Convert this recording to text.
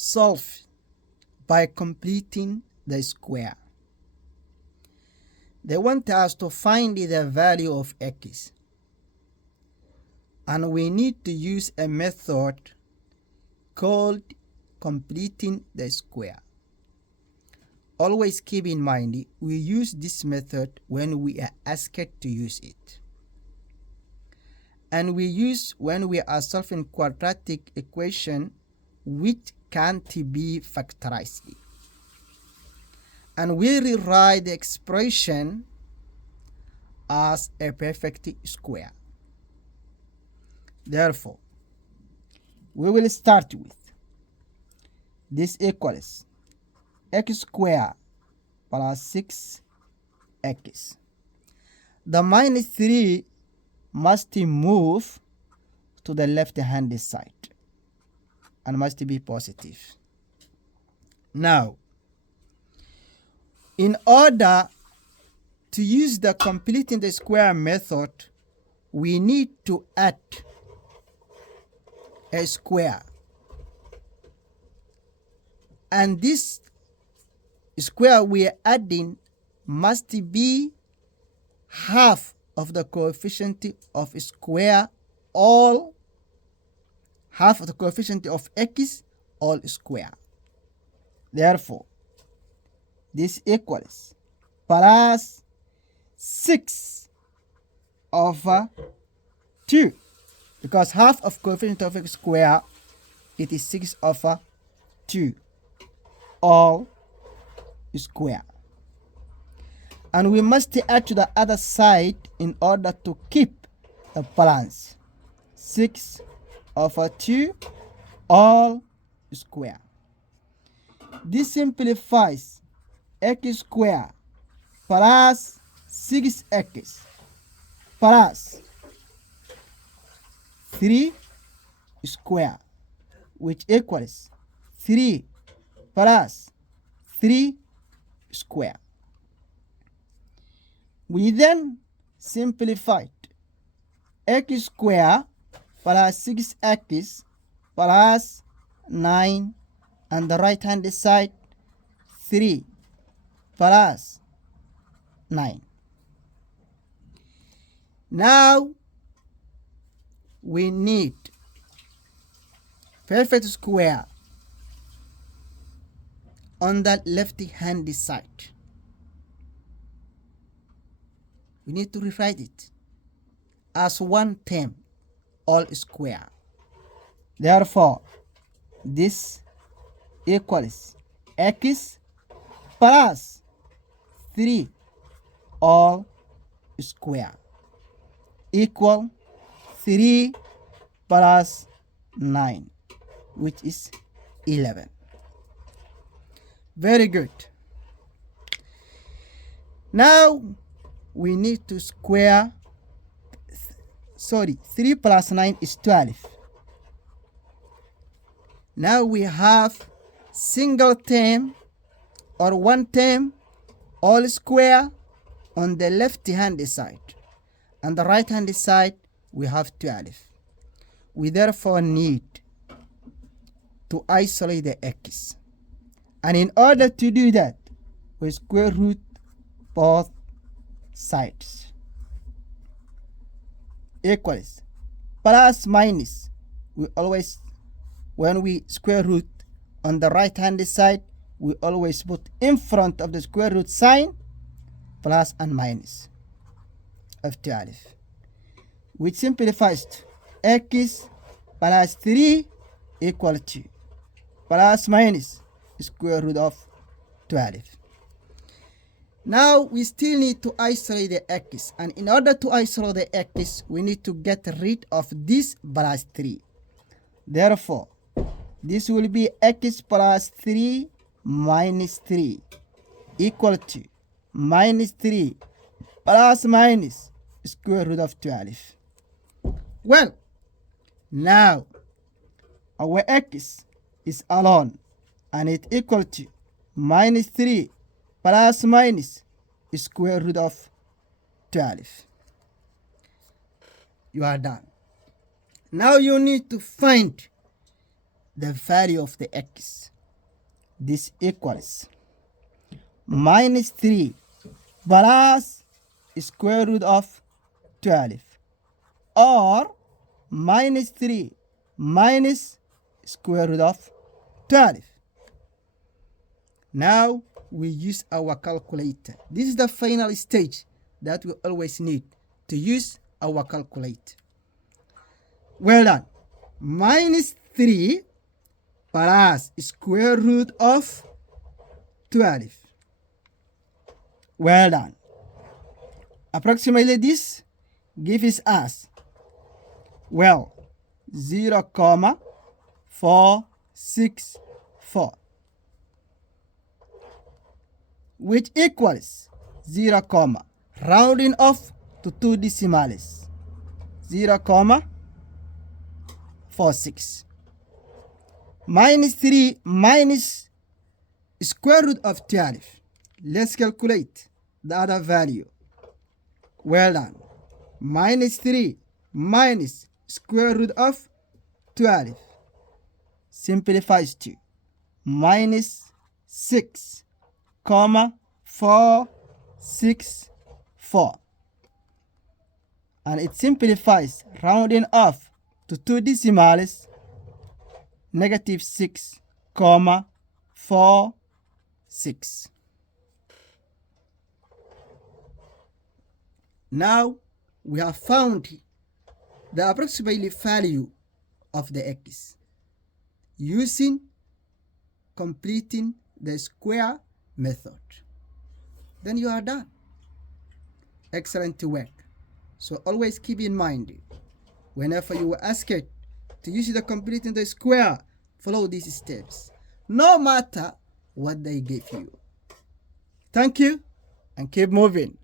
solve by completing the square. They want us to find the value of x, and we need to use a method called completing the square. Always keep in mind, we use this method when we are asked to use it. And we use when we are solving quadratic equation which can't be factorized. And we rewrite the expression as a perfect square. Therefore, we will start with this equals x squared plus 6x. The minus 3 must move to the left hand side and must be positive. Now, in order to use the completing the square method, we need to add a square. And this square we are adding must be half of the coefficient of square all, half of the coefficient of x all square. Therefore, this equals plus 6 over 2, because half of coefficient of x square, it is 6 over 2 all square. And we must add to the other side in order to keep a balance. 6 over 2 all square. This simplifies x squared plus 6x plus 3 square, which equals 3 plus 3 square. We then simplified x squared plus 6x plus 9, and the right hand side 3 plus 9. Now we need perfect square on the left hand side. We need to rewrite it as one term all square. Therefore, this equals x plus 3 all square equal 3 plus 9, which is 11. Very good. Now we need to square, 3 plus 9 is 12. Now we have single term or one term all square on the left hand side, and the right hand side we have 12. We therefore need to isolate the x, and in order to do that, we square root both sides. Equals plus minus, we always, when we square root on the right hand side, we always put in front of the square root sign plus and minus of 12, which simplifies to x plus 3 equal to plus minus square root of 12. Now we still need to isolate the x, and in order to isolate the x, we need to get rid of this plus 3. Therefore, this will be x plus 3 minus 3 equal to minus 3 plus minus square root of 12. Well, now our x is alone, and it equal to minus 3 plus minus square root of 12. You are done. Now you need to find the value of the x. this equals minus 3 plus square root of 12, or minus 3 minus square root of 12. Now we use our calculator. This is the final stage that we always need to use our calculator. Well done. Minus 3 plus square root of 12. Well done. Approximately this gives us, well, 0,464, which equals 0, rounding off to 2 decimals, 0,46. Minus 3 minus square root of 12. Let's calculate the other value. Well done. Minus 3 minus square root of 12 simplifies to minus 6,464. And it simplifies, rounding off to 2 decimals, negative 6,46. Now we have found the approximate value of the x using completing the square method. Then you are done. Excellent work. So always keep in mind, whenever you are asked to use the completing the square, follow these steps, no matter what they give you. Thank you, and keep moving.